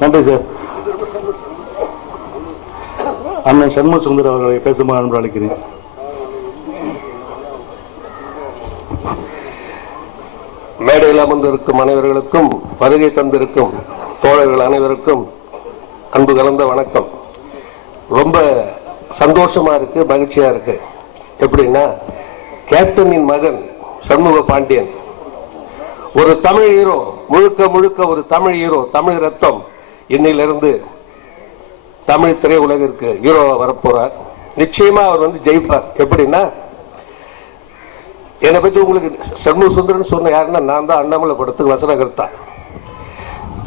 நன்றி சார். அண்ணன் சண்முக சுந்தர் அவர்களை பேசுமாறு அன்பு அழைக்கிறேன். மேடையில் அமர்ந்திருக்கும் அனைவர்களுக்கும், வருகை தந்திருக்கும் தோழர்கள் அனைவருக்கும் அன்பு கலந்த வணக்கம். ரொம்ப சந்தோஷமா இருக்கு, மகிழ்ச்சியா இருக்கு. எப்படின்னா, கேப்டனின் மகன் சண்முக பாண்டியன் ஒரு தமிழ் ஹீரோ, முழுக்க முழுக்க ஒரு தமிழ் ஹீரோ, தமிழ் ரத்தம். இன்னிலிருந்து தமிழ் திரையுலகிற்கு ஹீரோவா வரப்போறார். நிச்சயமா அவர் ஜெயிப்பார். எப்படின்னா, என்னை பற்றி உங்களுக்கு சண்முக சுந்தரன் சொன்ன யாருன்னா, நான் தான் அண்ணாமலை படத்துக்கு வசனகர்த்தா.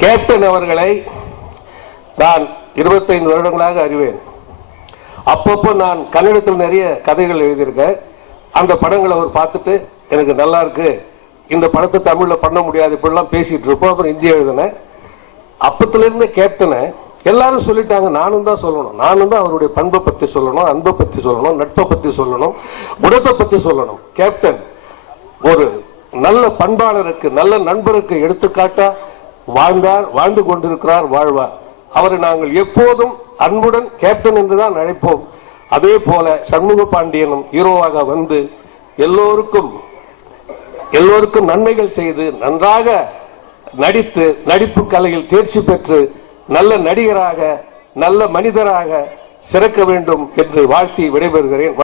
கேப்டன் அவர்களை நான் 25 வருடங்களாக அறிவேன். அப்பப்போ நான் கன்னடத்தில் நிறைய கதைகள் எழுதியிருக்கேன். அந்த படங்களை அவர் பார்த்துட்டு எனக்கு நல்லா இருக்கு, இந்த படத்தை தமிழ்ல பண்ண முடியாது, இப்படிலாம் பேசிட்டு இருப்போம். அப்புறம் இந்தியா எழுதினேன். அப்பத்துல இருந்து கேப்டனை எல்லாரும் சொல்லிட்டாங்க, நானும் தான் சொல்லணும். நானும் தான் அவருடைய பண்பை பத்தி சொல்லணும், அன்பை பத்தி சொல்லணும், நட்பை பத்தி சொல்லணும், குணத்தை பத்தி சொல்லணும். கேப்டன் ஒரு நல்ல பண்பாளருக்கு, நல்ல நண்பருக்கு எடுத்துக்காட்டா வாழ்ந்தார், வாழ்ந்து கொண்டிருக்கிறார், வாழ்வார். அவரை நாங்கள் எப்போதும் அன்புடன் கேப்டன் என்றுதான் அழைப்போம். அதே போல சண்முக பாண்டியனும் ஹீரோவாக வந்து எல்லோருக்கும் நன்மைகள் செய்து நன்றாக நடித்து நடிப்பு கலையில் தேர்ச்சி பெற்று நல்ல நடிகராக, நல்ல மனிதராக சிறக்க வேண்டும் என்று வாழ்த்தி விடைபெறுகிறேன்.